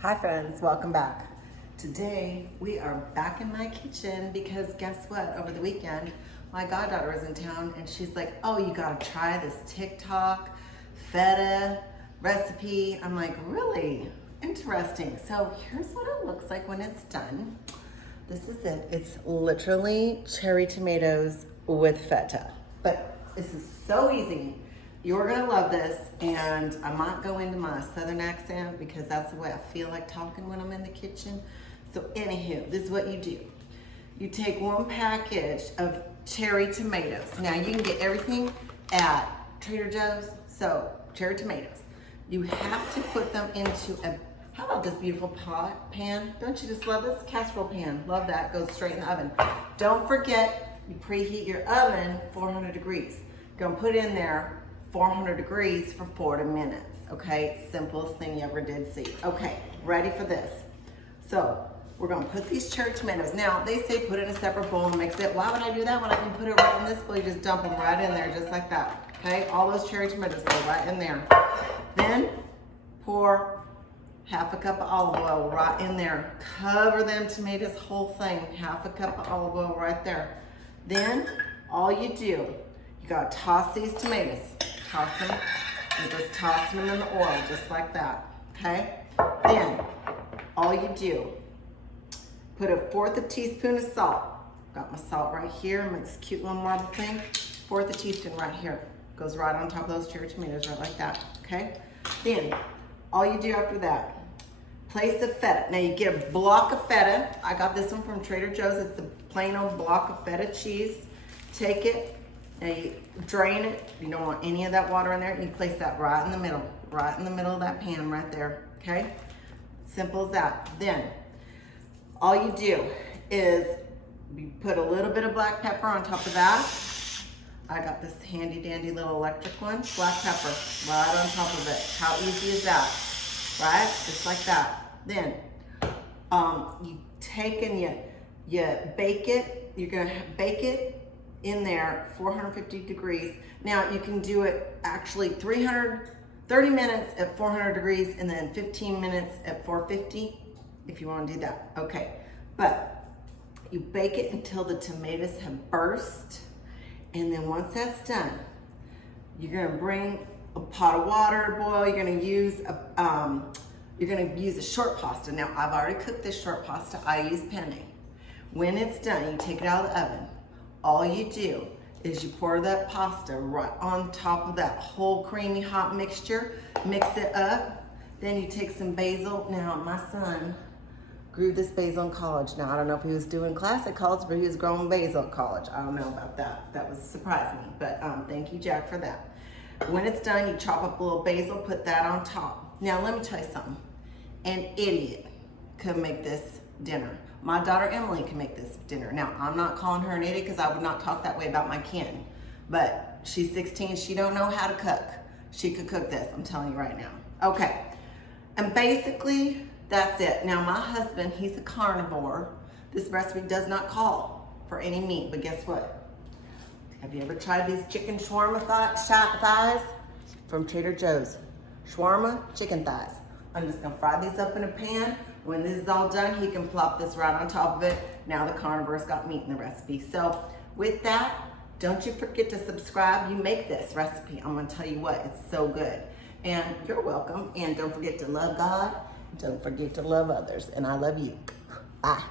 Hi friends, welcome back. Today we are back in my kitchen because guess what? Over the weekend, my goddaughter was in town and she's like, oh, you gotta try this TikTok Feta recipe. I'm like, really? Interesting. So here's what it looks like when it's done. This is it. It's literally cherry tomatoes with Feta. But this is so easy. You're gonna love this, and I might go into my southern accent because that's the way I feel like talking when I'm in the kitchen. So anywho, this is what you do. You take one package of cherry tomatoes. Now you can get everything at Trader Joe's, so cherry tomatoes. You have to put them into how about this beautiful pan? Don't you just love this? Casserole pan, love that, goes straight in the oven. Don't forget, you preheat your oven 400 degrees. Gonna put in there 400 degrees for 40 minutes, okay? Simplest thing you ever did see. Okay, ready for this. So, we're gonna put these cherry tomatoes. Now, they say put it in a separate bowl and mix it. Why would I do that when I can put it right in this bowl? You just dump them right in there, just like that, okay? All those cherry tomatoes go right in there. Then, pour half a cup of olive oil right in there. Cover them tomatoes, whole thing, half a cup of olive oil right there. Then, all you do, you gotta toss these tomatoes. Toss them, and just toss them in the oil, just like that, okay? Then, all you do, put 1/4 teaspoon of salt. Got my salt right here, make this cute little marble thing. 1/4 teaspoon right here. Goes right on top of those cherry tomatoes, right like that, okay? Then, all you do after that, place the Feta. Now you get a block of Feta. I got this one from Trader Joe's. It's a plain old block of Feta cheese. Take it, now you drain it. You don't want any of that water in there. You place that right in the middle of that pan right there, okay? Simple as that. Then, all you do is you put a little bit of black pepper on top of that. I got this handy dandy little electric one. Black pepper right on top of it. How easy is that, right? Just like that. Then, you take and you bake it. You're gonna bake it in there 450 degrees. Now you can do it actually 30 minutes at 400 degrees and then 15 minutes at 450 if you want to do that. Okay, but you bake it until the tomatoes have burst, and then once that's done, you're gonna bring a pot of water to boil. You're gonna use a short pasta. Now I've already cooked this short pasta. I use penne. When it's done, you take it out of the oven. All you do is you pour that pasta right on top of that whole creamy hot mixture, mix it up, then you take some basil. Now my son grew this basil in college. Now I don't know if he was doing class at college, but he was growing basil at college. I don't know about that. That was surprising me, but thank you, Jack, for that. When it's done, you chop up a little basil, put that on top. Now let me tell you something. An idiot could make this dinner. My daughter Emily can make this dinner. Now, I'm not calling her an idiot because I would not talk that way about my kin. But she's 16, she don't know how to cook. She could cook this, I'm telling you right now. Okay, and basically, that's it. Now, my husband, he's a carnivore. This recipe does not call for any meat, but guess what? Have you ever tried these chicken shawarma thighs from Trader Joe's? Shawarma chicken thighs. I'm just gonna fry these up in a pan. When this is all done, he can plop this right on top of it. Now the carnivore's got meat in the recipe. So with that, don't you forget to subscribe. You make this recipe. I'm gonna tell you what, it's so good. And you're welcome. And don't forget to love God. Don't forget to love others. And I love you. Bye.